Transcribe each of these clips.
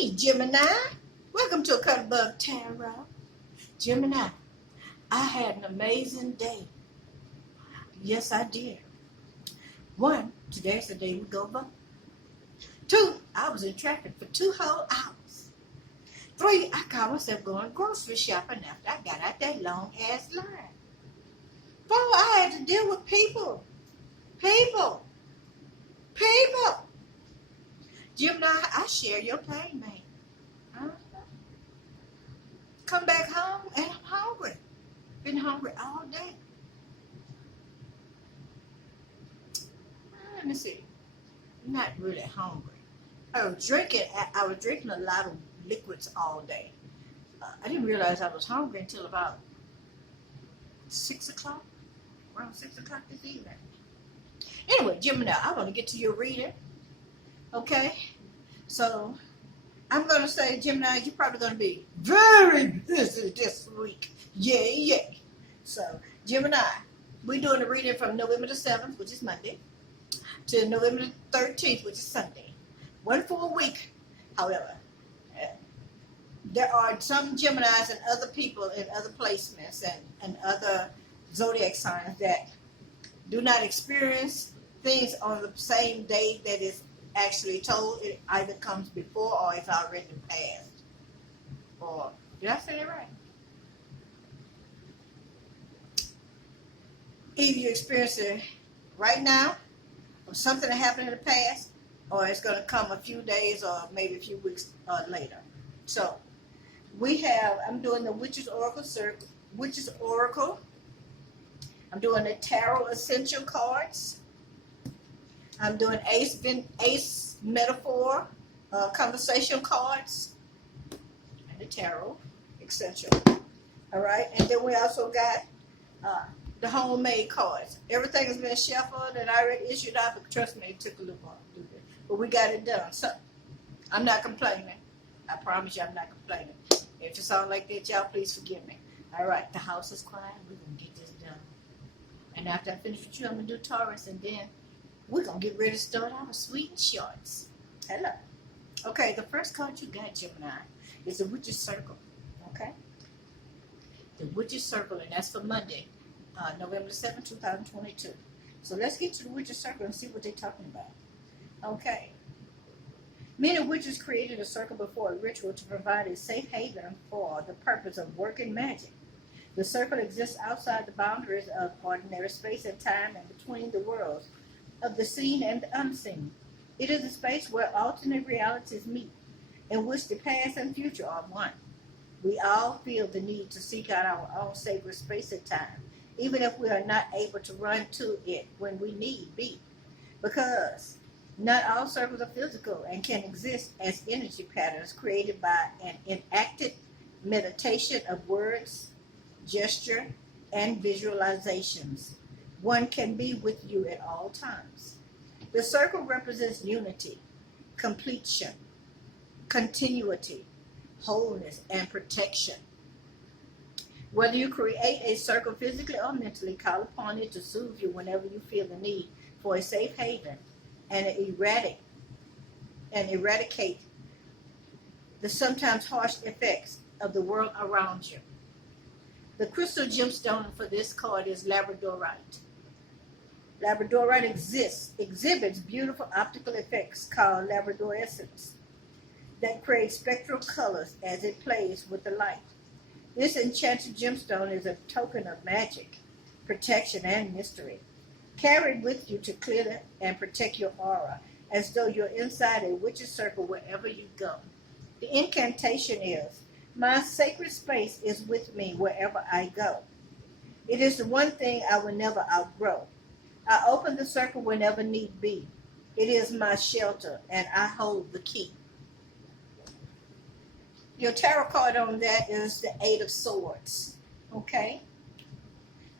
Hey, Gemini. Welcome to a Cut Above Tarot. Gemini, I had an amazing day. Yes, I did. 1, today's the day we go vote. 2, I was in traffic for 2 whole hours. 3, I caught myself going grocery shopping after I got out that long-ass line. 4, I had to deal with people. Gemini, I share your pain, man. Come back home and I'm hungry. Been hungry all day. Let me see. I'm not really hungry. I was drinking a lot of liquids all day. I didn't realize I was hungry until about 6 o'clock. Around 6 o'clock this evening. Anyway, Gemini, I want to get to your reading. Okay? So, I'm going to say, Gemini, you're probably going to be very busy this week. Yay. So, Gemini, we're doing the reading from November the 7th, which is Monday, to November the 13th, which is Sunday. 1 full week, however. There are some Geminis and other people in other placements and other zodiac signs that do not experience things on the same day that is actually told. It either comes before or it's already passed. Or, did I say that right? Either you experience it right now, or something that happened in the past, or it's going to come a few days or maybe a few weeks later. So, I'm doing the Witch's Oracle. I'm doing the Tarot Essential cards. I'm doing Ace Metaphor Conversation cards. And the Tarot Essential. All right. And then we also got the homemade cards. Everything has been shuffled and I already issued out, but trust me, it took a little while to do it. But we got it done. So, I'm not complaining. I promise you I'm not complaining. If it sounds like that, y'all please forgive me. All right. The house is quiet. We're going to get this done. And after I finish with you, I'm going to do Taurus, and then we're going to get ready to start our sweet and shorts. Hello. Okay, the first card you got, Gemini, is the Witch's Circle. Okay? The Witch's Circle, and that's for Monday, November 7, 2022. So let's get to the Witch's Circle and see what they're talking about. Okay. Many witches created a circle before a ritual to provide a safe haven for the purpose of working magic. The circle exists outside the boundaries of ordinary space and time and between the worlds of the seen and the unseen. It is a space where alternate realities meet, in which the past and future are one. We all feel the need to seek out our own sacred space and time, even if we are not able to run to it when we need be. Because not all circles are physical and can exist as energy patterns created by an enacted meditation of words, gesture, and visualizations. One can be with you at all times. The circle represents unity, completion, continuity, wholeness, and protection. Whether you create a circle physically or mentally, call upon it to soothe you whenever you feel the need for a safe haven and eradicate the sometimes harsh effects of the world around you. The crystal gemstone for this card is labradorite. Labradorite exhibits beautiful optical effects called labradorescence that create spectral colors as it plays with the light. This enchanted gemstone is a token of magic, protection, and mystery. Carry it with you to clear and protect your aura, as though you're inside a witch's circle wherever you go. The incantation is, my sacred space is with me wherever I go. It is the one thing I will never outgrow. I open the circle whenever need be. It is my shelter, and I hold the key. Your tarot card on that is the 8 of Swords. Okay?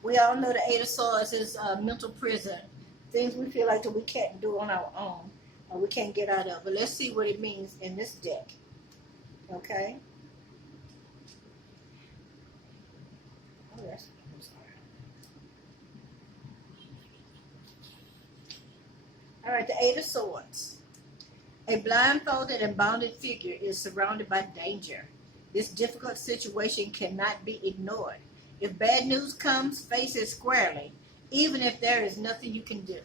We all know the 8 of Swords is a mental prison. Things we feel like that we can't do on our own, or we can't get out of. But let's see what it means in this deck. Okay? Oh, that's all right, the 8 of Swords. A blindfolded and bounded figure is surrounded by danger. This difficult situation cannot be ignored. If bad news comes, face it squarely, even if there is nothing you can do.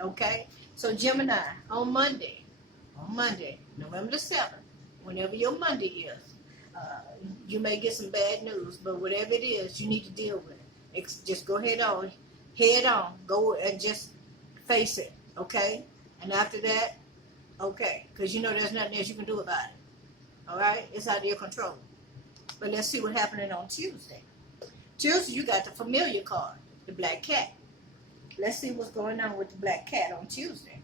Okay? So Gemini, on Monday, November the 7th, whenever your Monday is, you may get some bad news, but whatever it is, you need to deal with it. Just go head on, go and just face it, okay? And after that, okay, because you know there's nothing else you can do about it, all right? It's out of your control. But let's see what's happening on Tuesday. Tuesday, you got the familiar card, the black cat. Let's see what's going on with the black cat on Tuesday.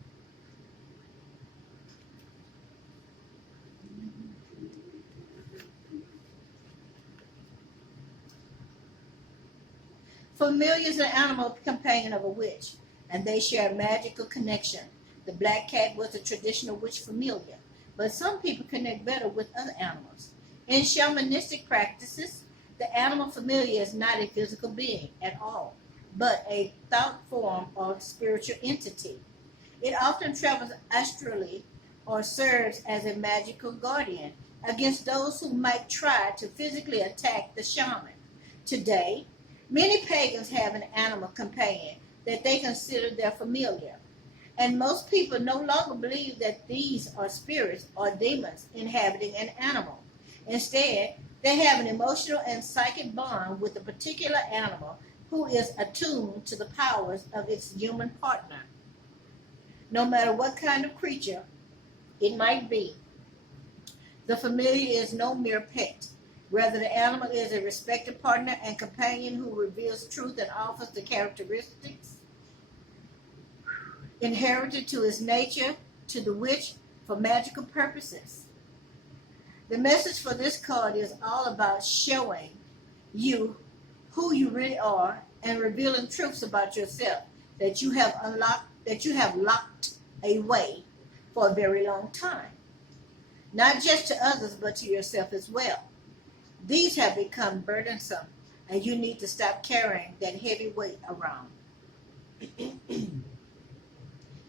Familiar is an animal companion of a witch, and they share a magical connection. The black cat was a traditional witch familiar, but some people connect better with other animals. In shamanistic practices, the animal familiar is not a physical being at all, but a thought form or spiritual entity. It often travels astrally or serves as a magical guardian against those who might try to physically attack the shaman. Today, many pagans have an animal companion that they consider their familiar, and most people no longer believe that these are spirits or demons inhabiting an animal. Instead, they have an emotional and psychic bond with a particular animal who is attuned to the powers of its human partner. No matter what kind of creature it might be, the familiar is no mere pet. Rather, the animal is a respected partner and companion who reveals truth and offers the characteristics inherited to its nature to the witch for magical purposes. The message for this card is all about showing you who you really are and revealing truths about yourself that you have locked away for a very long time. Not just to others, but to yourself as well. These have become burdensome, and you need to stop carrying that heavy weight around.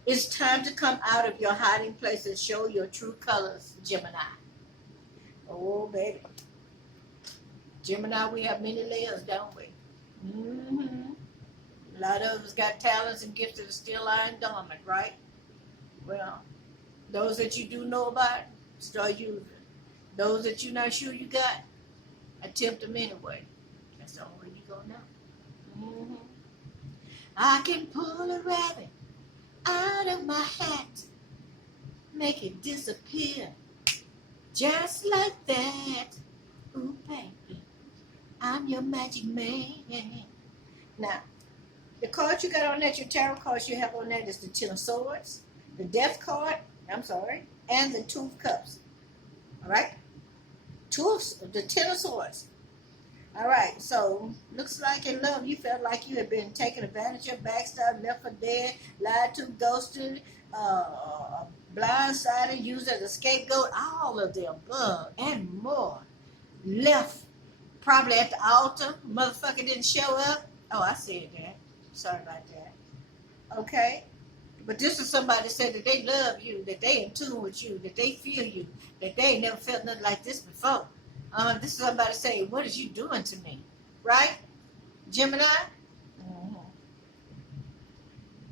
It's time to come out of your hiding place and show your true colors, Gemini. Oh, baby. Gemini, we have many layers, don't we? Mm-hmm. A lot of us got talents and gifts that are still lying dormant, right? Well, those that you do know about, start using. Those that you're not sure you got, attempt them anyway. That's the only way you go now. Mm-hmm. I can pull a rabbit out of my hat, make it disappear, just like that. Ooh, baby, I'm your magic man. Now, the cards you got on that, your tarot cards you have on that is the Ten of Swords, the Death card, and the Two of Cups. All right? The Ten of Swords. All right, so looks like in love you felt like you had been taken advantage of, backstabbed, left for dead, lied to, ghosted, blindsided, used as a scapegoat, all of the above and more. Left probably at the altar, motherfucker didn't show up. Oh, I said that. Sorry about that. Okay? But this is somebody that said that they love you, that they in tune with you, that they feel you, that they ain't never felt nothing like this before. This is somebody saying, what is you doing to me? Right? Gemini? Mm-hmm.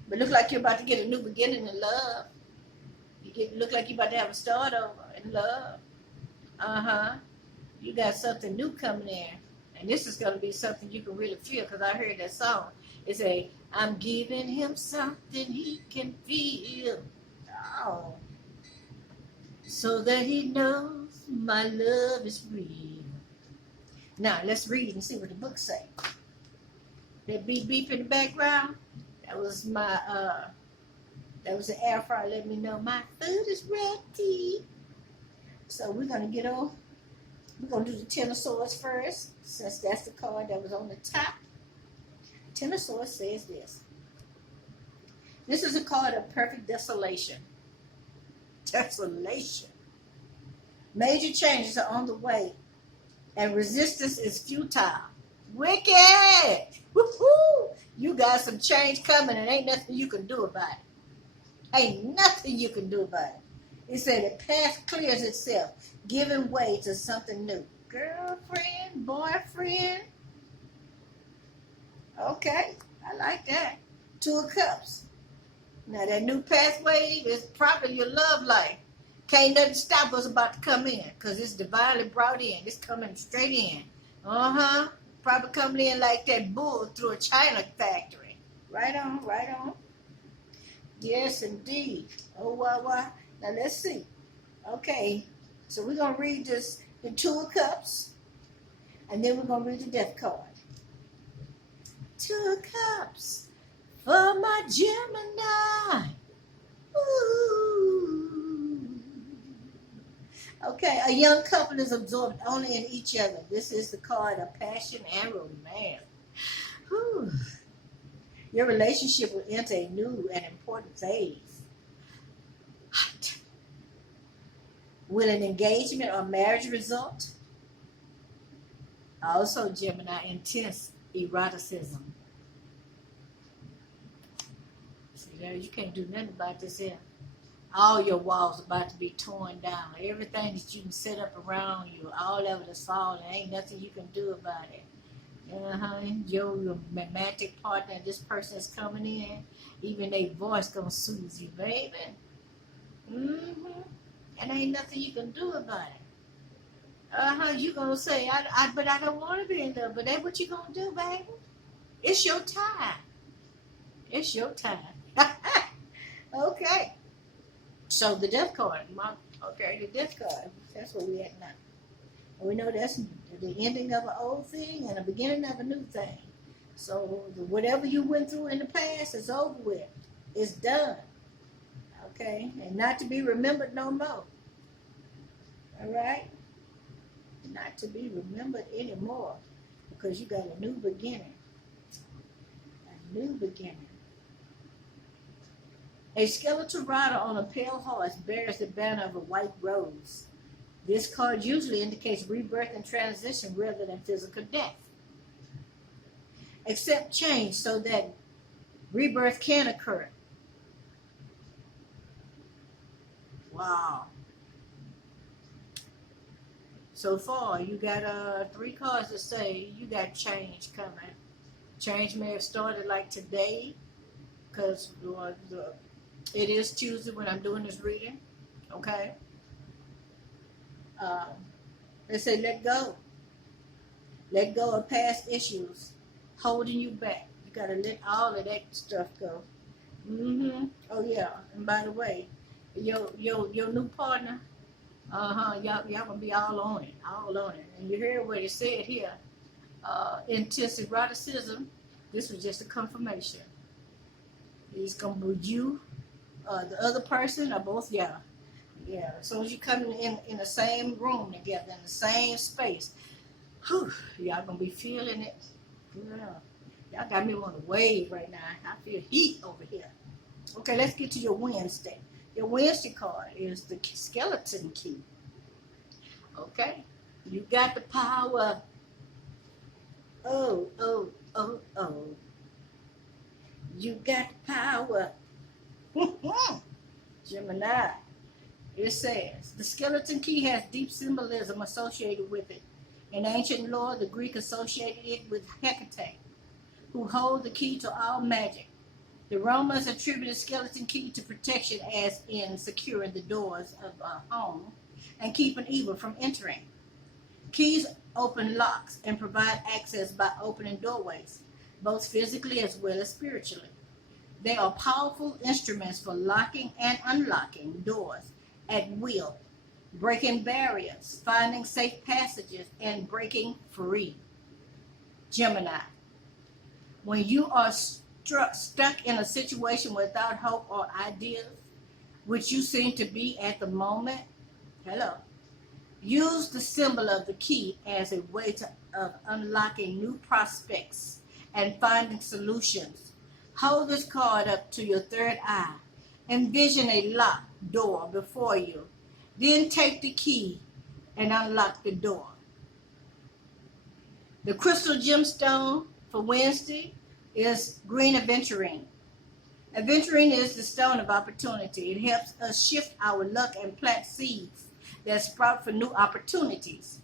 But look like you're about to get a new beginning in love. Look like you're about to have a start over in love. You got something new coming in. And this is going to be something you can really feel, because I heard that song. It's I'm giving him something he can feel. Oh. So that he knows my love is real. Now, let's read and see what the book say. That beep beep in the background, that was my, that was the air fryer letting me know my food is ready. So we're going to get on. We're going to do the Ten of Swords first, since that's the card that was on the top. Ten of Swords says this. This is a card of perfect desolation. Desolation. Major changes are on the way, and resistance is futile. Wicked! Woo-hoo! You got some change coming, and ain't nothing you can do about it. Ain't nothing you can do about it. It said the past clears itself, giving way to something new. Girlfriend, boyfriend. Okay, I like that. 2 of Cups. Now that new pathway is probably your love life. Can't nothing stop us about to come in, because it's divinely brought in. It's coming straight in. Probably coming in like that bull through a china factory. Right on, right on. Yes, indeed. Oh, wow. Now let's see. Okay, so we're going to read this, the 2 of Cups, and then we're going to read the Death card. 2 of Cups for my Gemini. Ooh. Okay, a young couple is absorbed only in each other. This is the card of passion and romance. Whew. Your relationship will enter a new and important phase. Will an engagement or marriage result? Also, Gemini, intense eroticism. See there, you can't do nothing about this here. All your walls about to be torn down. Everything that you can set up around you, all of it is falling. Ain't nothing you can do about it. Your romantic partner, this person is coming in. Even their voice gonna soothe you, baby. And ain't nothing you can do about it. You gonna say, but I don't want to be in love. But that's what you gonna do, baby. It's your time. It's your time. Okay. So the Death card. The Death card. That's where we at now. And we know that's the ending of an old thing and the beginning of a new thing. So whatever you went through in the past is over with. It's done. Okay? And not to be remembered no more. All right? Not to be remembered anymore. Because you got a new beginning. A new beginning. A skeletal rider on a pale horse bears the banner of a white rose. This card usually indicates rebirth and transition rather than physical death. Accept change so that rebirth can occur. Wow. So far, you got 3 cards that say you got change coming. Change may have started like today, because it is Tuesday when I'm doing this reading. Okay? They say let go. Let go of past issues holding you back. You got to let all of that stuff go. Oh, yeah. And by the way, your new partner, y'all gonna be all on it. And you hear what it said here. Intense eroticism. This was just a confirmation. It's gonna be you, the other person, or both y'all. Yeah, as soon as you come in the same room together, in the same space, whew, y'all gonna be feeling it. Yeah. Y'all got me on the wave right now. I feel heat over here. Okay, let's get to your Wednesday. Your Wednesday card is the skeleton key. Okay, you got the power. Oh. You got the power. Gemini. It says, the skeleton key has deep symbolism associated with it. In ancient lore, the Greek associated it with Hecate, who hold the key to all magic. The Romans attributed skeleton key to protection, as in securing the doors of a home and keeping evil from entering. Keys open locks and provide access by opening doorways, both physically as well as spiritually. They are powerful instruments for locking and unlocking doors at will, breaking barriers, finding safe passages, and breaking free. Gemini. When you are stuck in a situation without hope or ideas, which you seem to be at the moment, use the symbol of the key as a way of unlocking new prospects and finding solutions. Hold this card up to your third eye. Envision a locked door before you. Then take the key and unlock the door. The crystal gemstone for Wednesday is green aventurine. Adventuring is the stone of opportunity. It helps us shift our luck and plant seeds that sprout for new opportunities.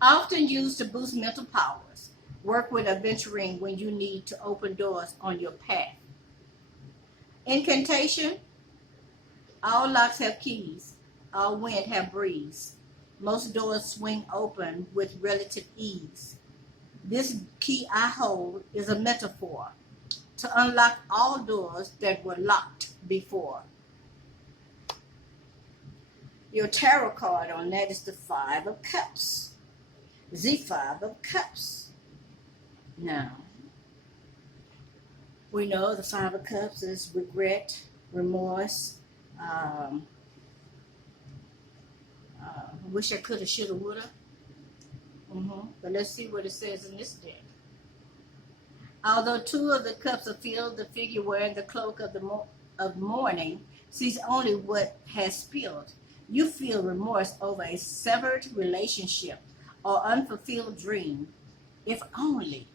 Often used to boost mental powers. Work with adventuring when you need to open doors on your path. Incantation. All locks have keys. All wind have breeze. Most doors swing open with relative ease. This key I hold is a metaphor to unlock all doors that were locked before. Your tarot card on that is the Five of Cups. The Five of Cups. Now, we know the Five of Cups is regret, remorse, wish I coulda, shoulda, woulda. But let's see what it says in this deck. Although two of the cups are filled, the figure wearing the cloak of mourning sees only what has spilled. You feel remorse over a severed relationship or unfulfilled dream. If only.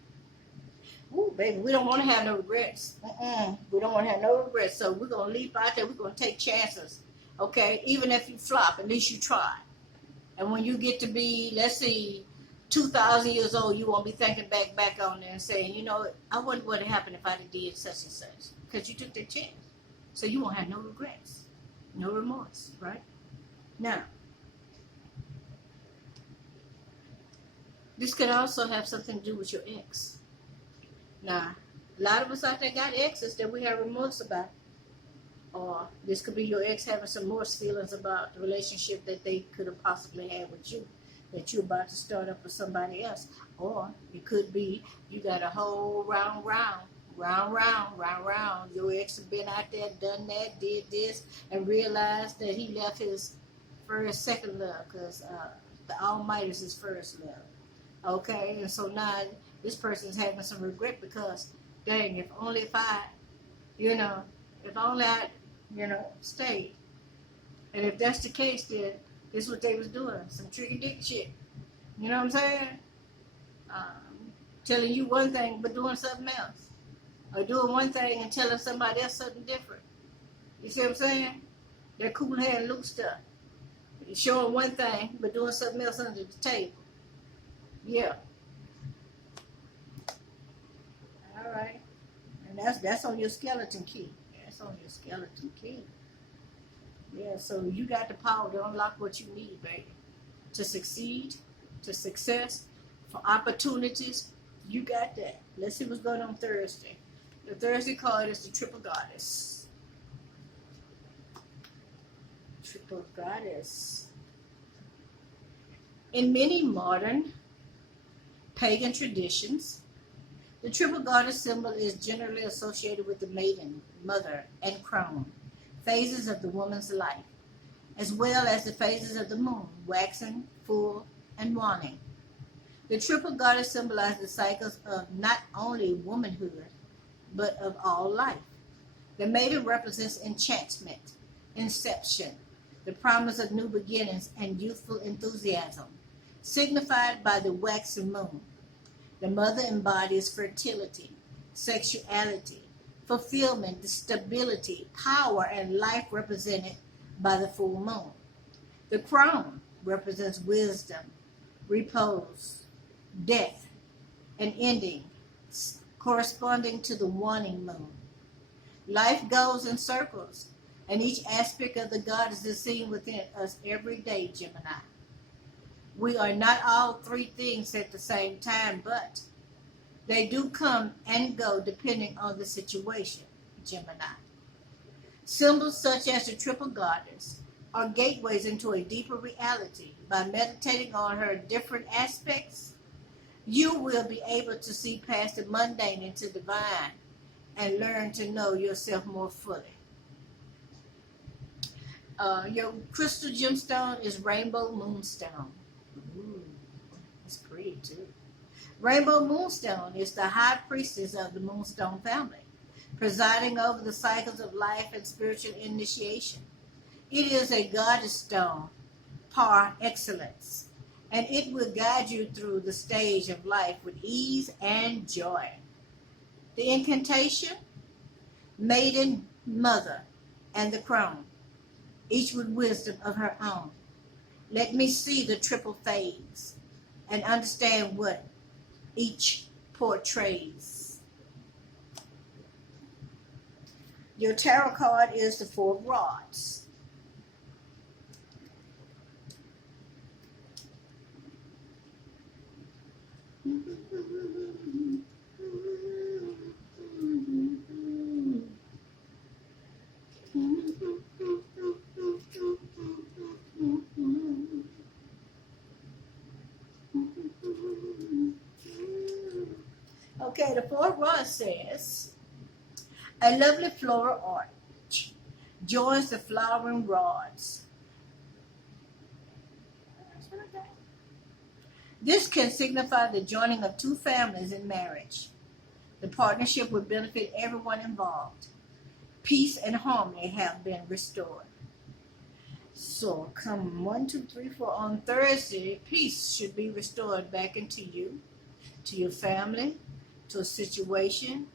Ooh, baby, we don't want to have no regrets. We don't want to have no regrets. So we're going to leap out there. We're going to take chances. Okay? Even if you flop, at least you try. And when you get to be, let's see, 2,000 years old, you won't be thinking back on there and saying, you know, I wonder what would happen if I did such and such. Because you took that chance. So you won't have no regrets. No remorse, right? Now, this could also have something to do with your ex. Now, a lot of us out there got exes that we have remorse about. Or this could be your ex having some remorse feelings about the relationship that they could have possibly had with you, that you're about to start up with somebody else. Or it could be you got a whole round. Your ex has been out there, done that, did this, and realized that he left his second love, because the Almighty is his first love. Okay, and so now this person's having some regret because, dang, if only I stayed. And if that's the case, then this is what they was doing, some tricky dick shit. You know what I'm saying? Telling you one thing but doing something else. Or doing one thing and telling somebody else something different. You see what I'm saying? That cool hand loose stuff. You're showing one thing but doing something else under the table. Yeah. All right. And that's on your skeleton key. That's on your skeleton key. Yeah, so you got the power to unlock what you need, baby. To succeed, to success, for opportunities. You got that. Let's see what's going on Thursday. The Thursday card is the Triple Goddess. Triple Goddess. In many modern pagan traditions, the Triple Goddess symbol is generally associated with the maiden, mother, and crone, phases of the woman's life, as well as the phases of the moon, waxing, full, and waning. The Triple Goddess symbolizes the cycles of not only womanhood, but of all life. The maiden represents enchantment, inception, the promise of new beginnings, and youthful enthusiasm, signified by the waxing moon. The mother embodies fertility, sexuality, fulfillment, stability, power, and life represented by the full moon. The crown represents wisdom, repose, death, and ending, corresponding to the waning moon. Life goes in circles, and each aspect of the goddess is seen within us every day, Gemini. We are not all three things at the same time, but they do come and go depending on the situation, Gemini. Symbols such as the Triple Goddess are gateways into a deeper reality. By meditating on her different aspects, you will be able to see past the mundane into divine and learn to know yourself more fully. Your crystal gemstone is Rainbow Moonstone. Ooh, it's pretty too. Rainbow Moonstone is the high priestess of the Moonstone family, presiding over the cycles of life and spiritual initiation. It is a goddess stone par excellence, and it will guide you through the stage of life with ease and joy. The incantation, maiden, mother, and the crone, each with wisdom of her own. Let me see the triple phase and understand what each portrays. Your tarot card is the Four of Rods. Okay, the Four of Rods says, a lovely floral arch joins the flowering rods. This can signify the joining of two families in marriage. The partnership would benefit everyone involved. Peace and harmony have been restored. So come 1, 2, 3, 4 on Thursday, peace should be restored back into you, to your family, to a situation,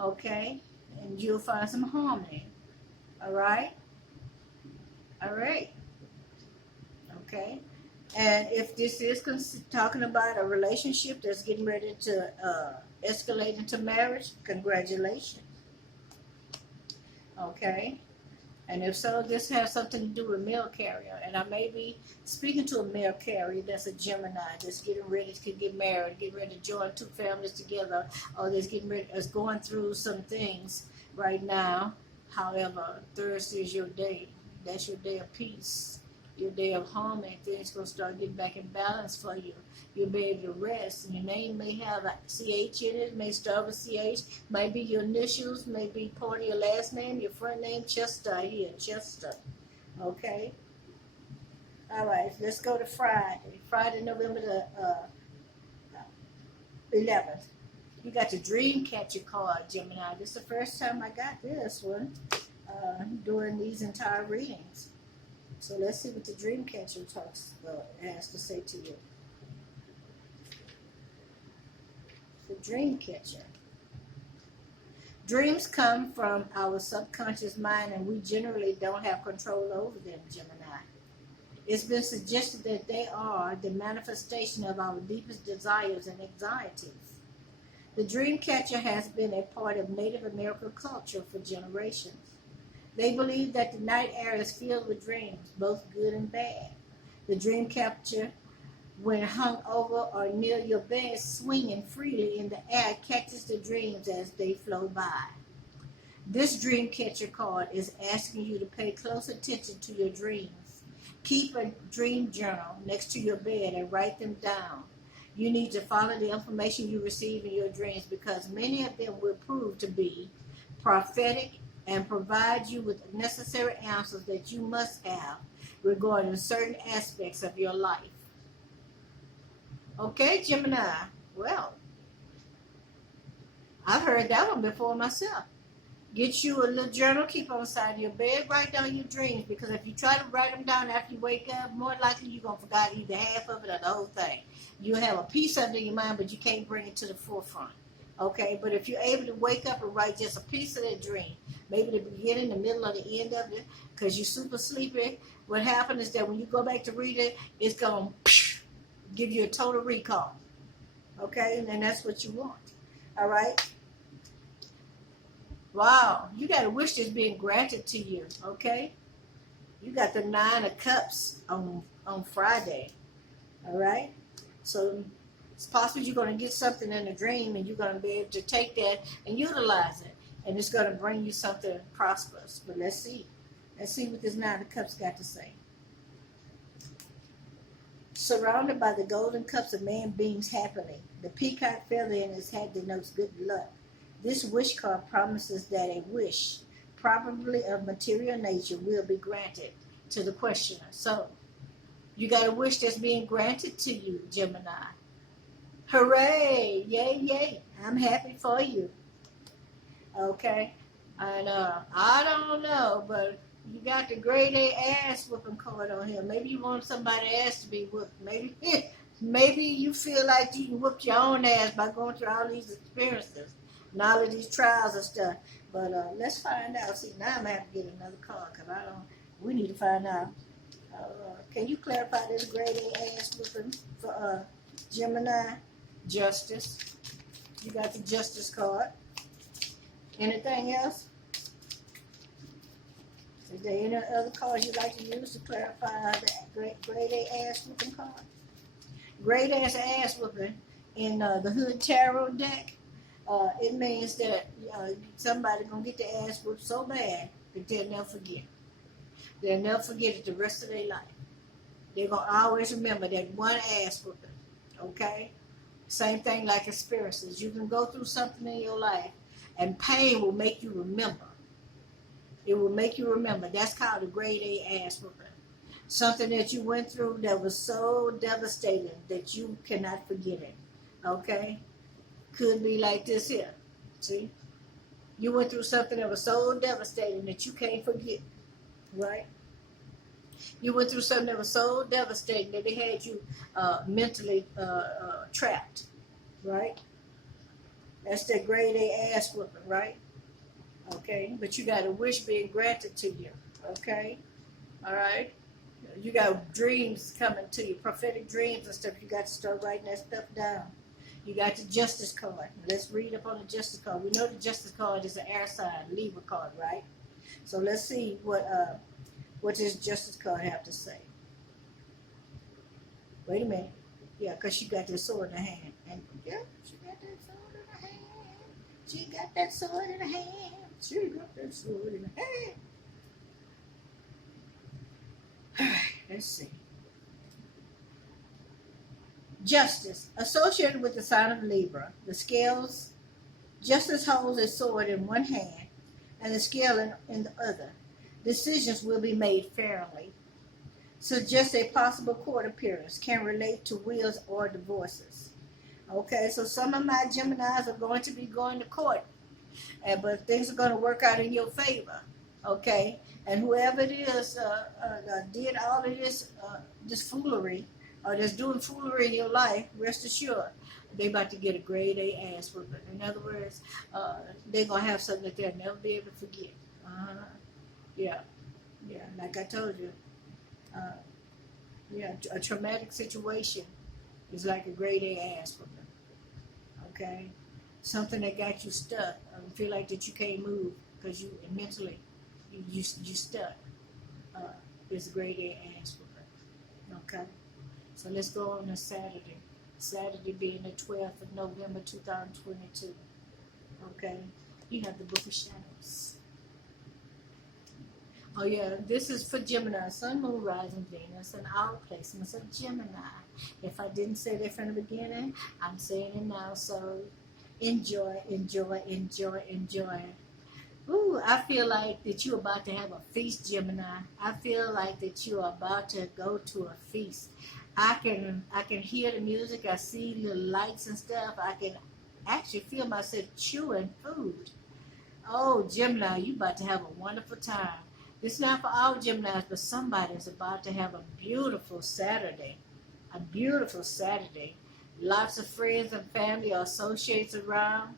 okay? And you'll find some harmony, all right? All right, okay? And if this is talking about a relationship that's getting ready to escalate into marriage, congratulations, okay? And if so, this has something to do with male carrier. And I may be speaking to a male carrier that's a Gemini that's getting ready to get married, getting ready to join two families together, or that's getting ready, is going through some things right now. However, Thursday is your day. That's your day of peace, your day of harmony. Things going to start getting back in balance for you. You'll be able to rest. And your name may have a CH in it, may start with CH, might be your initials, may be part of your last name, your front name, Chester here, Chester. Okay? All right, let's go to Friday. Friday, November the 11th. You got the Dream Catcher card, Gemini. This is the first time I got this one during these entire readings. So let's see what the Dream Catcher has to say to you. The Dream Catcher. Dreams come from our subconscious mind, and we generally don't have control over them, Gemini. It's been suggested that they are the manifestation of our deepest desires and anxieties. The dream catcher has been a part of Native American culture for generations. They believe that the night air is filled with dreams, both good and bad. The dream catcher, when hung over or near your bed, swinging freely in the air, catches the dreams as they flow by. This dream catcher card is asking you to pay close attention to your dreams. Keep a dream journal next to your bed and write them down. You need to follow the information you receive in your dreams because many of them will prove to be prophetic and provide you with necessary answers that you must have regarding certain aspects of your life. Okay, Gemini. Well, I've heard that one before myself. Get you a little journal, keep on the side of your bed, write down your dreams, because if you try to write them down after you wake up, more likely you're going to forget either half of it or the whole thing. You'll have a piece of it in your mind, but you can't bring it to the forefront. Okay, but if you're able to wake up and write just a piece of that dream, maybe the beginning, the middle, or the end of it, because you're super sleepy, what happens is that when you go back to read it, it's going to give you a total recall. Okay, and that's what you want. All right? Wow, you got a wish that's being granted to you, okay? You got the 9 of Cups on Friday, all right? So it's possible you're going to get something in a dream and you're going to be able to take that and utilize it. And it's going to bring you something prosperous. But let's see. Let's see what this 9 of Cups got to say. Surrounded by the golden cups, a man beams happily. The peacock feather in his hat denotes good luck. This wish card promises that a wish, probably of material nature, will be granted to the questioner. So, you got a wish that's being granted to you, Gemini. Hooray! Yay, yay. I'm happy for you. Okay? And I don't know, but you got the grade A ass whooping card on here. Maybe you want somebody's ass to be whooped. Maybe you feel like you can whoop your own ass by going through all these experiences. and all of these trials and stuff. But let's find out. See, now I'm going to have to get another card because we need to find out. Can you clarify this grade A ass whooping for Gemini? Justice. You got the Justice card. Anything else? Is there any other cards you'd like to use to clarify the grade A ass whooping card? Grade A ass whooping in the Hood Tarot deck, it means that somebody gonna get their ass whooped so bad that they'll never forget. They'll never forget it the rest of their life. They're gonna always remember that one ass whooping. Okay? Same thing like experiences. You can go through something in your life, and pain will make you remember. It will make you remember. That's called a grade A ass whooping. Something that you went through that was so devastating that you cannot forget it. Okay? Could be like this here. See? You went through something that was so devastating that you can't forget. Right? You went through something that was so devastating that it had you mentally trapped. Right? That's that grade A ass whooping, right? Okay? But you got a wish being granted to you. Okay? All right? You got dreams coming to you, prophetic dreams and stuff. You got to start writing that stuff down. You got the Justice card. Let's read up on the Justice card. We know the Justice card is an air sign, Libra card, right? So let's see what does Justice card have to say. Wait a minute. Yeah, because she got that sword in her hand. And yeah, she got that sword in her hand. She got that sword in her hand. She got that sword in her hand. All right, let's see. Justice. Associated with the sign of Libra, the scales, Justice holds a sword in one hand and the scale in the other. Decisions will be made fairly. Suggests a possible court appearance. Can relate to wills or divorces. Okay, so some of my Geminis are going to be going to court, but things are going to work out in your favor. Okay, and whoever it is did all of this foolery, or that's doing foolery in your life, rest assured, they about to get a grade A ass whooping. In other words, they're going to have something that they'll never be able to forget. Yeah, like I told you. A traumatic situation is like a grade A ass whooping. Okay? Something that got you stuck. Feel like that you can't move because you mentally, you stuck. Is a grade A ass whooping. Okay? So let's go on to Saturday. Saturday being the 12th of November 2022. Okay? You have the Book of Shadows. Oh yeah, this is for Gemini, Sun, Moon, Rising, Venus, and all placements of Gemini. If I didn't say that from the beginning, I'm saying it now, so enjoy, enjoy, enjoy, enjoy. Ooh, I feel like that you're about to have a feast, Gemini. I feel like that you are about to go to a feast. I can hear the music, I see little lights and stuff. I can actually feel myself chewing food. Oh, Gemini, you about to have a wonderful time. It's not for all Geminis, but somebody's about to have a beautiful Saturday. A beautiful Saturday. Lots of friends and family or associates around.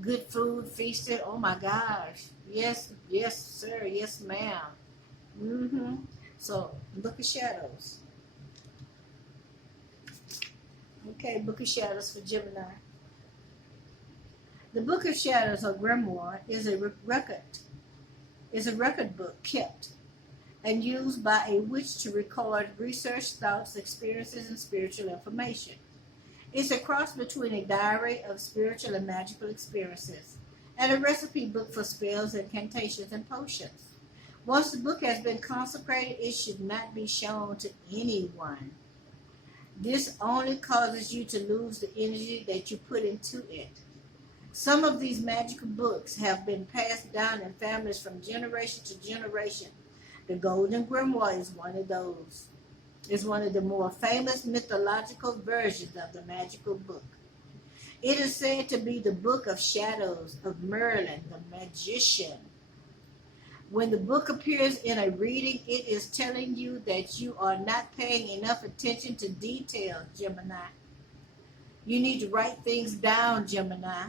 Good food, feasting. Oh my gosh. Yes, sir. Yes, ma'am. So, Book of Shadows. Okay, Book of Shadows for Gemini. The Book of Shadows, or Grimoire, is a record book kept and used by a witch to record research, thoughts, experiences, and spiritual information. It's a cross between a diary of spiritual and magical experiences and a recipe book for spells, incantations, and potions. Once the book has been consecrated, it should not be shown to anyone. This only causes you to lose the energy that you put into it. Some of these magical books have been passed down in families from generation to generation. The Golden Grimoire is one of those. It's one of the more famous mythological versions of the magical book. It is said to be the Book of Shadows of Merlin, the magician. When the book appears in a reading, it is telling you that you are not paying enough attention to detail, Gemini. You need to write things down, Gemini.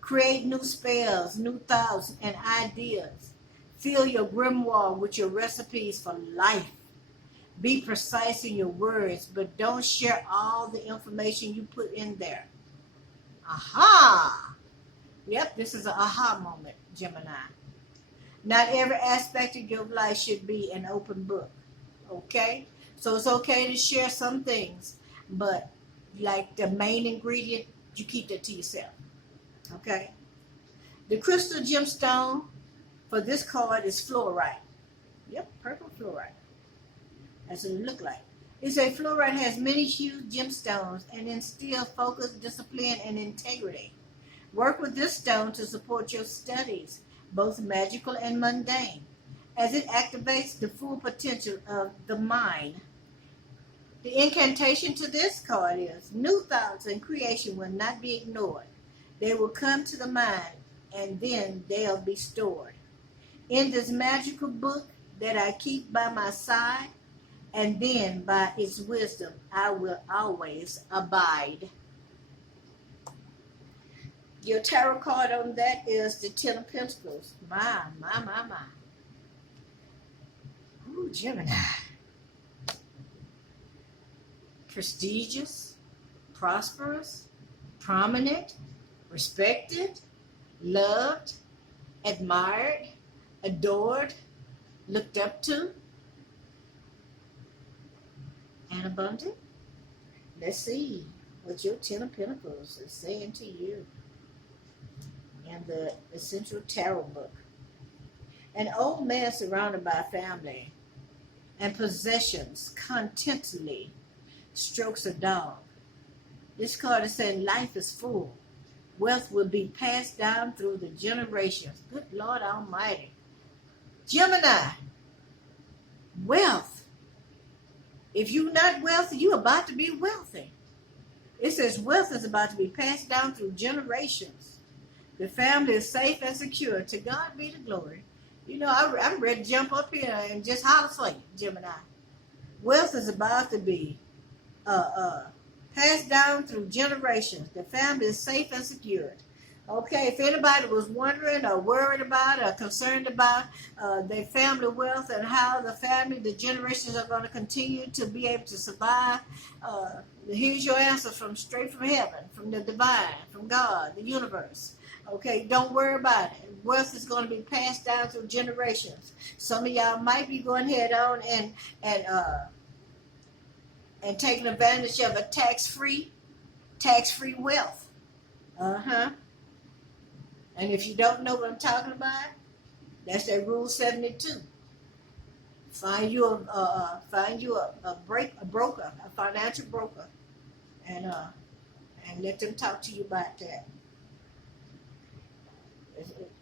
Create new spells, new thoughts, and ideas. Fill your grimoire with your recipes for life. Be precise in your words, but don't share all the information you put in there. Aha! Yep, this is an aha moment, Gemini. Not every aspect of your life should be an open book. Okay? So it's okay to share some things, but like the main ingredient, you keep that to yourself. Okay? The crystal gemstone for this card is fluorite. Yep, purple fluorite. That's what it look like. It says fluorite has many hued gemstones and instill focus, discipline, and integrity. Work with this stone to support your studies, both magical and mundane, as it activates the full potential of the mind. The incantation to this card is, new thoughts and creation will not be ignored. They will come to the mind, and then they'll be stored. In this magical book that I keep by my side, and then by its wisdom I will always abide. Your tarot card on that is the Ten of Pentacles. My. Ooh, Gemini. Prestigious, prosperous, prominent, respected, loved, admired, adored, looked up to, and abundant. Let's see what your Ten of Pentacles is saying to you in the Essential Tarot book. An old man surrounded by family and possessions contentedly strokes a dog. This card is saying life is full. Wealth will be passed down through the generations. Good Lord Almighty. Gemini, wealth. If you're not wealthy, you're about to be wealthy. It says wealth is about to be passed down through generations. The family is safe and secure. To God be the glory. You know, I'm ready to jump up here and just holler for you, Gemini. Wealth is about to be passed down through generations. The family is safe and secure. Okay, if anybody was wondering or worried about or concerned about their family wealth and how the generations are going to continue to be able to survive, here's your answer straight from heaven, from the divine, from God, the universe. Okay, don't worry about it. Wealth is going to be passed down through generations. Some of y'all might be going head on and taking advantage of a tax-free wealth. And if you don't know what I'm talking about, that's that Rule 72. Find you a broker, a financial broker, and let them talk to you about that.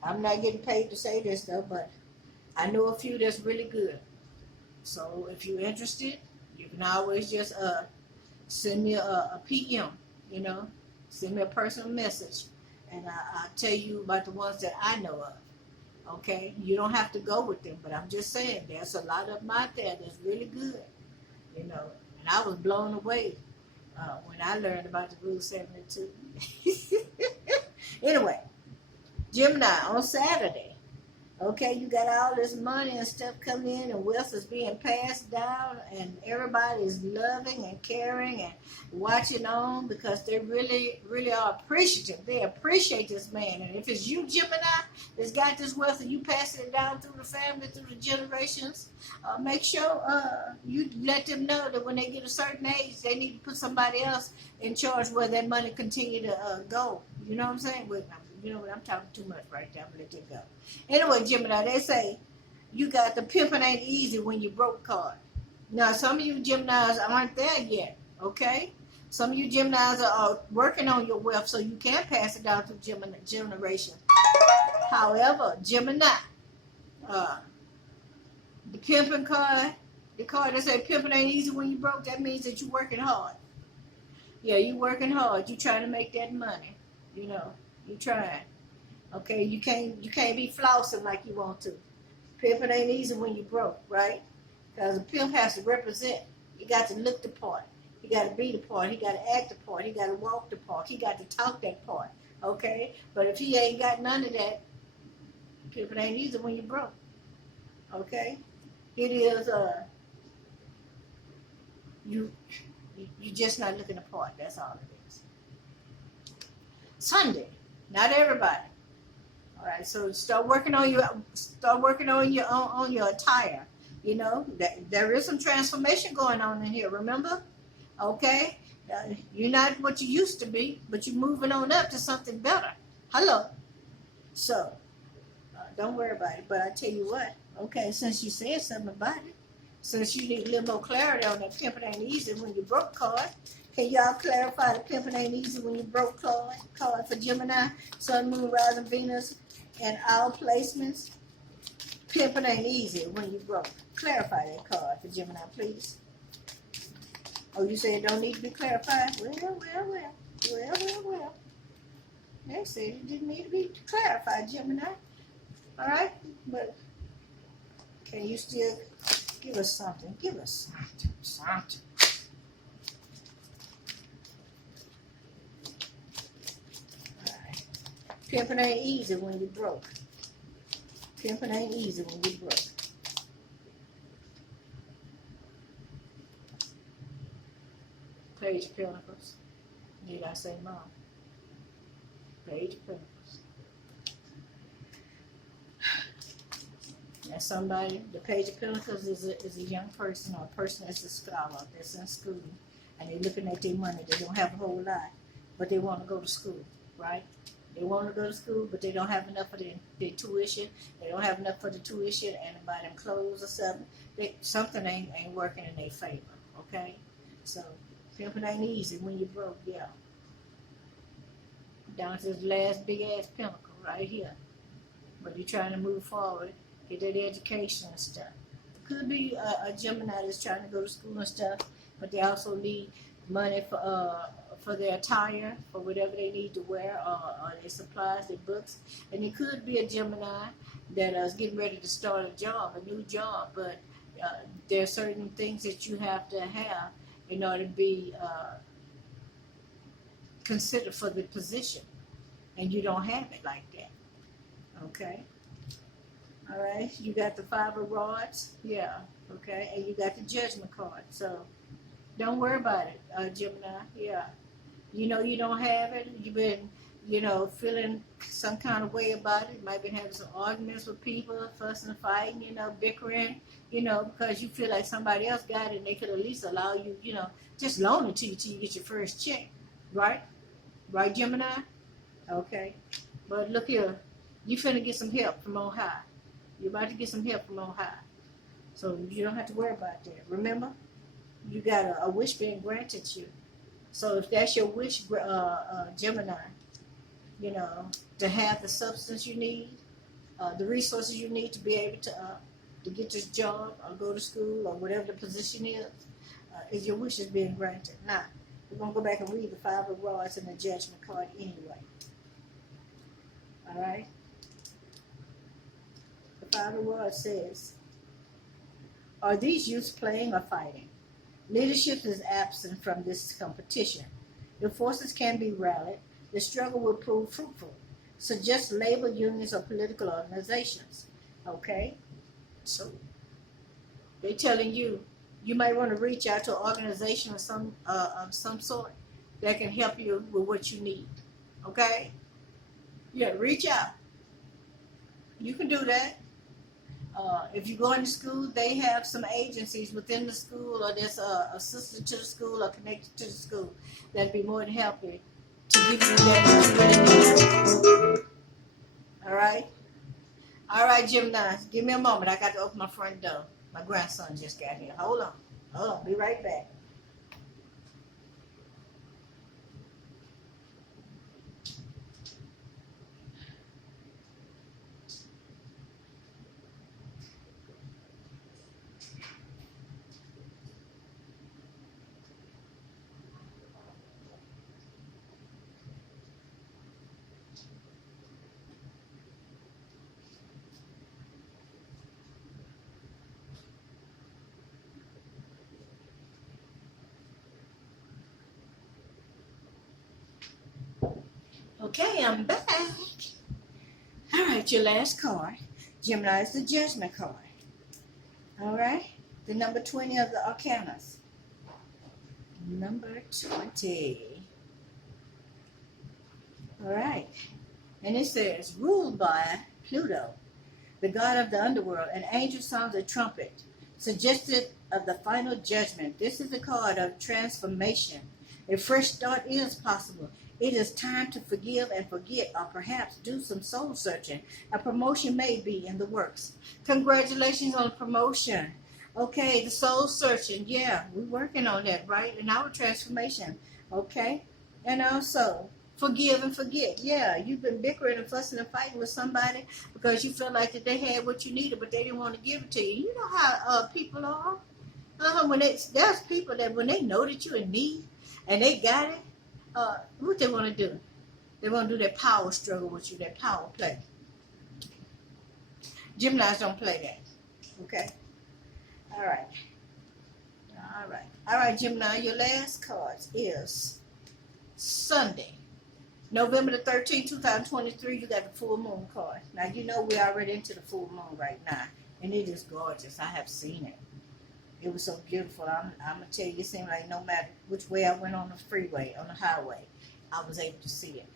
I'm not getting paid to say this though, but I know a few that's really good. So if you're interested, you can always just send me a PM, send me a personal message, and I'll tell you about the ones that I know of. Okay, you don't have to go with them, but I'm just saying there's a lot of them out there that's really good, and I was blown away when I learned about the Rule 72. Anyway, Gemini, on Saturday, okay, you got all this money and stuff coming in, and wealth is being passed down, and everybody is loving and caring and watching on because they really, really are appreciative. They appreciate this man. And if it's you, Gemini, that's got this wealth and you passing it down through the family, through the generations, make sure you let them know that when they get a certain age, they need to put somebody else in charge where that money continue to go. You know what I'm saying? You know what, I'm talking too much right there. I'm going to let it go. Anyway, Gemini, they say you got the pimping ain't easy when you broke card. Now, some of you Geminis aren't there yet, okay? Some of you Geminis are working on your wealth so you can pass it down through generation. However, Gemini, the pimping card, the card that says pimping ain't easy when you broke, that means that you're working hard. Yeah, you're working hard. You're trying to make that money, You trying, okay? You can't be flossing like you want to. Pimping ain't easy when you broke, right? Because a pimp has to represent. He got to look the part. He got to be the part. He got to act the part. He got to walk the part. He got to talk that part. Okay? But if he ain't got none of that, pimping ain't easy when you're broke. Okay? It is you you just not looking the part. That's all it is. Sunday. Not everybody. All right, so start working on your attire. You know that there is some transformation going on in here. Remember, okay, you're not what you used to be, but you're moving on up to something better. Hello. So don't worry about it. But I tell you what, okay, since you said something about it, since you need a little more clarity on that pimping ain't easy when you broke card, can y'all clarify the pimping ain't easy when you broke card for Gemini, Sun, Moon, Rising, Venus, and all placements? Pimping ain't easy when you broke. Clarify that card for Gemini, please. Oh, you say it don't need to be clarified? Well. They said it didn't need to be clarified, Gemini. All right, but can you still give us something? Give us something. All right. Pimping ain't easy when you broke. Pimping ain't easy when you broke. Page of Pentacles. Need I say more? Page of Pentacles. Now somebody, the Page of Pentacles is a young person or a person that's a scholar, that's in school, and they're looking at their money. They don't have a whole lot, but they want to go to school, right? They want to go to school, but they don't have enough for their tuition. They don't have enough for the tuition and to buy them clothes or something. Something ain't working in their favor, okay? So, pimping ain't easy when you broke, yeah. Down to this last big-ass pentacle right here. But you're trying to move forward, get that education and stuff. It could be a Gemini that's trying to go to school and stuff, but they also need money for their attire, for whatever they need to wear, or their supplies, their books. And it could be a Gemini that is getting ready to start a new job, but there are certain things that you have to have in order to be considered for the position, and you don't have it like that. Okay. All right. You got the Five of Rods. Yeah. Okay. And you got the Judgment card. So don't worry about it, Gemini. Yeah. You know you don't have it. You've been, feeling some kind of way about it. You might be having some arguments with people, fussing, fighting, bickering, because you feel like somebody else got it and they could at least allow you, just loan it to you till you get your first check. Right? Right, Gemini? Okay. But look here. You finna get some help from on high. You're about to get some help from on high. So you don't have to worry about that. Remember? You got a wish being granted to you. So if that's your wish, Gemini, to have the substance you need, the resources you need to be able to get this job or go to school or whatever the position is your wish is being granted. Now, we're going to go back and read the Five of Rods and the Judgment card anyway. All right? The Five of Rods says, are these youths playing or fighting? Leadership is absent from this competition. The forces can be rallied. The struggle will prove fruitful. Suggest labor unions or political organizations. Okay? So, they're telling you, you might want to reach out to an organization of some sort that can help you with what you need. Okay? Yeah, reach out. You can do that. If you go into school, they have some agencies within the school, or there's a assistant to the school or connected to the school that'd be more than happy to give you that. All right? All right, Gemini, give me a moment. I got to open my front door. My grandson just got here. Hold on. Be right back. Okay, I'm back. All right, your last card. Gemini is the Judgment card. All right, the number 20 of the Arcanas. Number 20. All right, and it says, ruled by Pluto, the god of the underworld, an angel sounds a trumpet, suggestive of the final judgment. This is a card of transformation. A fresh start is possible. It is time to forgive and forget, or perhaps do some soul searching. A promotion may be in the works. Congratulations on promotion. Okay, the soul searching. Yeah, we're working on that, right? In our transformation. Okay? And also, forgive and forget. Yeah, you've been bickering and fussing and fighting with somebody because you felt like that they had what you needed, but they didn't want to give it to you. You know how people are. There's people that when they know that you're in need and they got it, what they want to do? They want to do that power struggle with you, that power play. Geminis don't play that. Okay? All right. All right, Gemini, your last card is Sunday, November the 13th, 2023. You got the full moon card. Now, you know we're already into the full moon right now, and it is gorgeous. I have seen it. It was so beautiful. I'm going to tell you, it seemed like no matter which way I went on the freeway, on the highway, I was able to see it.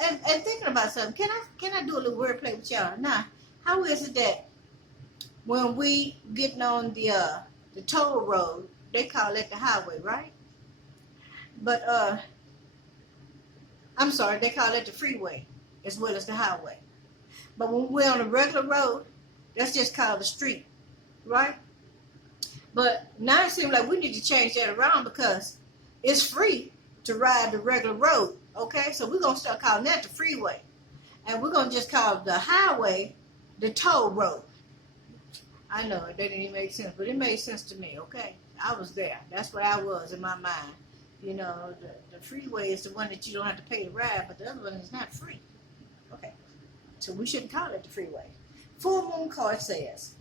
And thinking about something, can I do a little wordplay with y'all? Now, how is it that when we getting on the toll road, they call it the highway, right? But, I'm sorry, they call it the freeway as well as the highway. But when we're on a regular road, that's just called the street, right? But now it seems like we need to change that around because it's free to ride the regular road, okay? So we're going to start calling that the freeway. And we're going to just call the highway the toll road. I know, it didn't even make sense, but it made sense to me, okay? I was there. That's where I was in my mind. You know, the freeway is the one that you don't have to pay to ride, but the other one is not free. Okay, so we shouldn't call it the freeway. Full moon card says,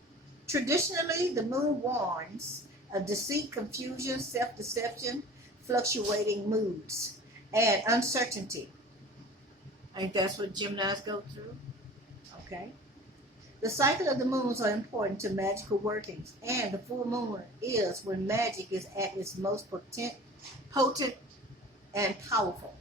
traditionally, the moon warns of deceit, confusion, self-deception, fluctuating moods, and uncertainty. I think that's what Geminis go through. Okay. The cycle of the moons are important to magical workings, and the full moon is when magic is at its most potent and powerful.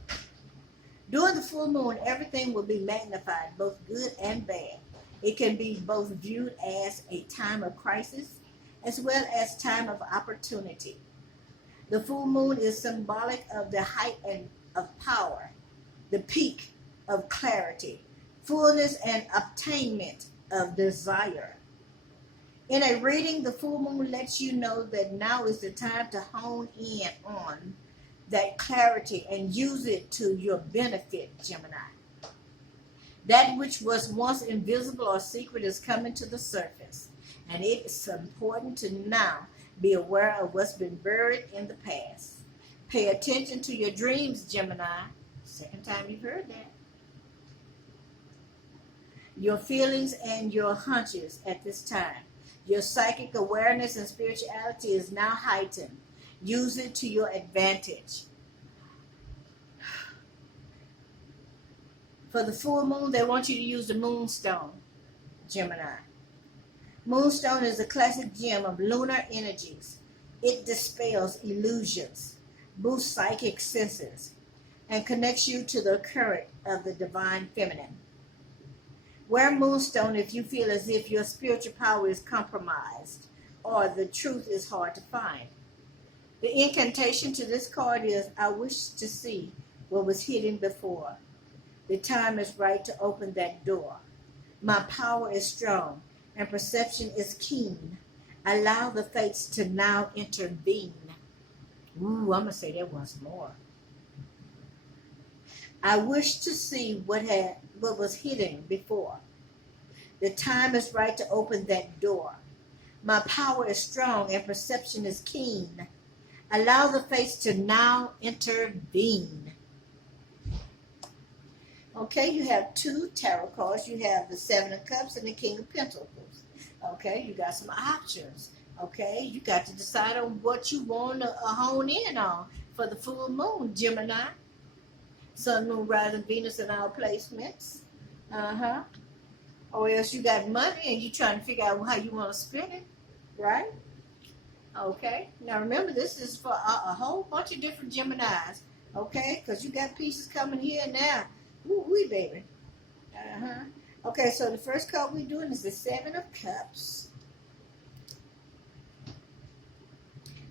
During the full moon, everything will be magnified, both good and bad. It can be both viewed as a time of crisis as well as time of opportunity. The full moon is symbolic of the height of power, the peak of clarity, fullness and obtainment of desire. In a reading, the full moon lets you know that now is the time to hone in on that clarity and use it to your benefit, Gemini. That which was once invisible or secret is coming to the surface, and it's important to now be aware of what's been buried in the past. Pay attention to your dreams, Gemini. Second time you've heard that. Your feelings and your hunches at this time. Your psychic awareness and spirituality is now heightened. Use it to your advantage. For the full moon, they want you to use the moonstone, Gemini. Moonstone is a classic gem of lunar energies. It dispels illusions, boosts psychic senses, and connects you to the current of the divine feminine. Wear moonstone if you feel as if your spiritual power is compromised or the truth is hard to find. The incantation to this card is, I wish to see what was hidden before. The time is right to open that door. My power is strong and perception is keen. Allow the fates to now intervene. Ooh, I'm going to say that once more. I wish to see what was hidden before. The time is right to open that door. My power is strong and perception is keen. Allow the fates to now intervene. Okay, you have two tarot cards. You have the Seven of Cups and the King of Pentacles. Okay, you got some options. Okay, you got to decide on what you want to hone in on for the full moon, Gemini. Sun, Moon, Rising, Venus in our placements. Or else you got money and you're trying to figure out how you want to spend it, right? Okay. Now remember, this is for a whole bunch of different Geminis, okay? Because you got pieces coming here and now. Woo-wee, baby. Okay, so the first card we're doing is the Seven of Cups.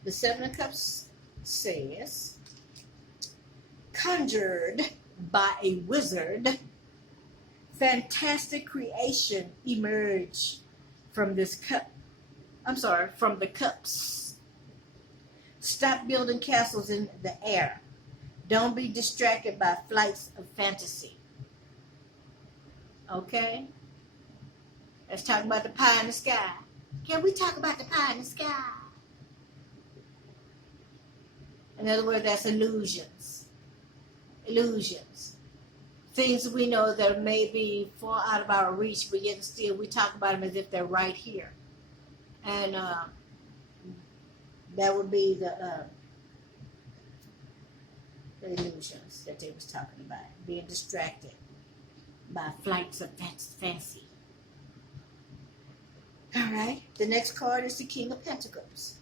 The Seven of Cups says, conjured by a wizard, fantastic creation emerge from this cup. From the cups. Stop building castles in the air. Don't be distracted by flights of fantasy. Okay? Let's talk about the pie in the sky. Can we talk about the pie in the sky? In other words, that's illusions. Illusions. Things we know that may be far out of our reach, but yet still we talk about them as if they're right here. And that would be the illusions that they was talking about. Being distracted by flights of fancy. All right. The next card is the King of Pentacles.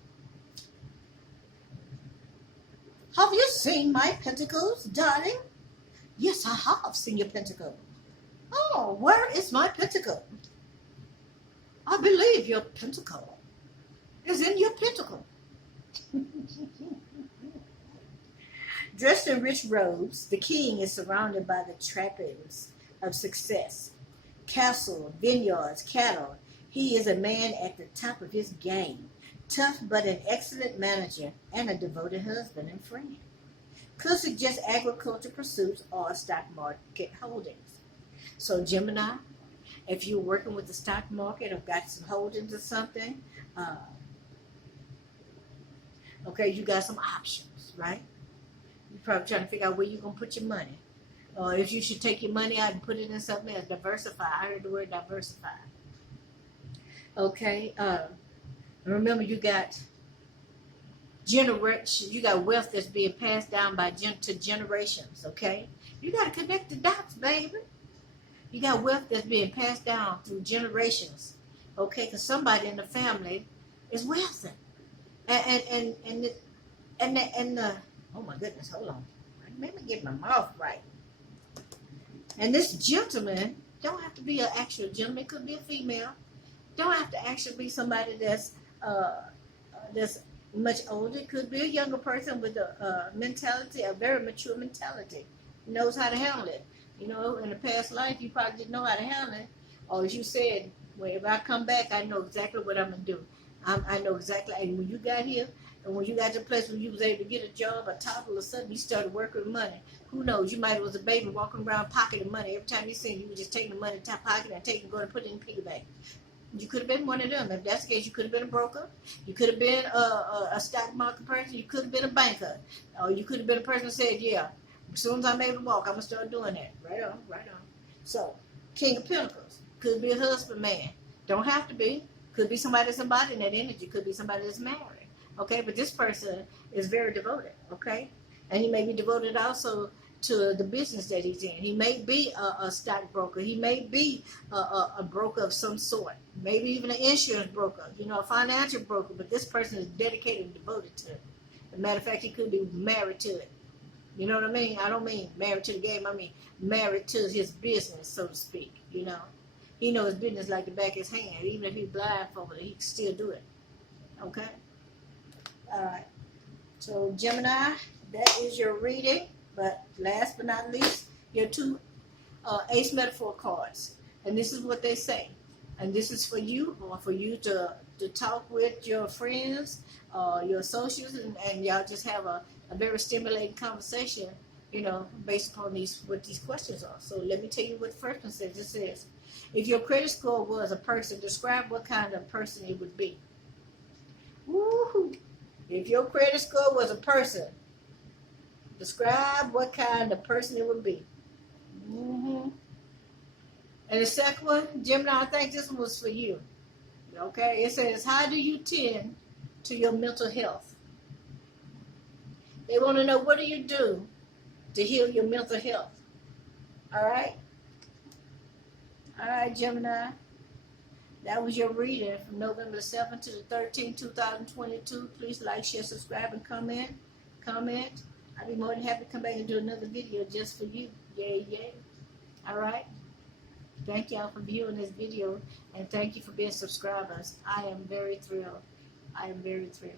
Have you seen my pentacles, darling? Yes, I have seen your pentacle. Oh, where is my pentacle? I believe your pentacle is in your pentacle. Dressed in rich robes, the king is surrounded by the trappings of success. Castle, vineyards, cattle. He is a man at the top of his game. Tough but an excellent manager and a devoted husband and friend. Could suggest agriculture pursuits or stock market holdings. So Gemini, if you're working with the stock market or got some holdings or something, okay, you got some options, right? You're probably trying to figure out where you're going to put your money. Or if you should take your money out and put it in something else. Diversify. I heard the word diversify. Okay. Remember, you got you got wealth that's being passed down to generations, okay? You got to connect the dots, baby. You got wealth that's being passed down through generations, okay? Because somebody in the family is wealthy. And oh my goodness, hold on. Let me get my mouth right. And this gentleman don't have to be an actual gentleman. It could be a female. Don't have to actually be somebody that's much older. It could be a younger person with a mentality, a very mature mentality. Knows how to handle it. You know, in a past life, you probably didn't know how to handle it. Or as you said, well, if I come back, I know exactly what I'm going to do. I know exactly. And when you got here, and when you got to a place where you was able to get a job, a title, or something, you started working with money. Who knows? You might have was a baby walking around pocketing money. Every time you seen, you were just taking the money, top pocket, and taking, going to put it in the piggy bank. You could have been one of them. If that's the case, you could have been a broker. You could have been a stock market person. You could have been a banker. Or you could have been a person who said, yeah, as soon as I'm able to walk, I'm going to start doing that. Right on, right on. So, King of Pentacles. Could be a husband, man. Don't have to be. Could be somebody that's embodying that energy. Could be somebody that's married. Okay, but this person is very devoted. Okay, and he may be devoted also to the business that he's in. He may be a stockbroker. He may be a broker of some sort. Maybe even an insurance broker. You know, a financial broker. But this person is dedicated and devoted to it. As a matter of fact, he could be married to it. You know what I mean? I don't mean married to the game. I mean married to his business, so to speak. You know, he knows his business like the back of his hand. Even if he's blindfolded, he can still do it. Okay. All right. So Gemini, that is your reading. But last but not least, your two ace metaphor cards. And this is what they say. And this is for you, or for you to talk with your friends, your associates, and y'all just have a very stimulating conversation, you know, based upon what these questions are. So let me tell you what the first one says. It says, if your credit score was a person, describe what kind of person it would be. Woo-hoo. If your credit score was a person, describe what kind of person it would be. Mm-hmm. And the second one, Gemini, I think this one was for you. Okay, it says, how do you tend to your mental health? They want to know, what do you do to heal your mental health. All right? All right, Gemini. That was your reading from November 7th to the 13th, 2022. Please like, share, subscribe, and comment. I'd be more than happy to come back and do another video just for you. Yay, yay. All right? Thank y'all for viewing this video, and thank you for being subscribers. I am very thrilled. I am very thrilled.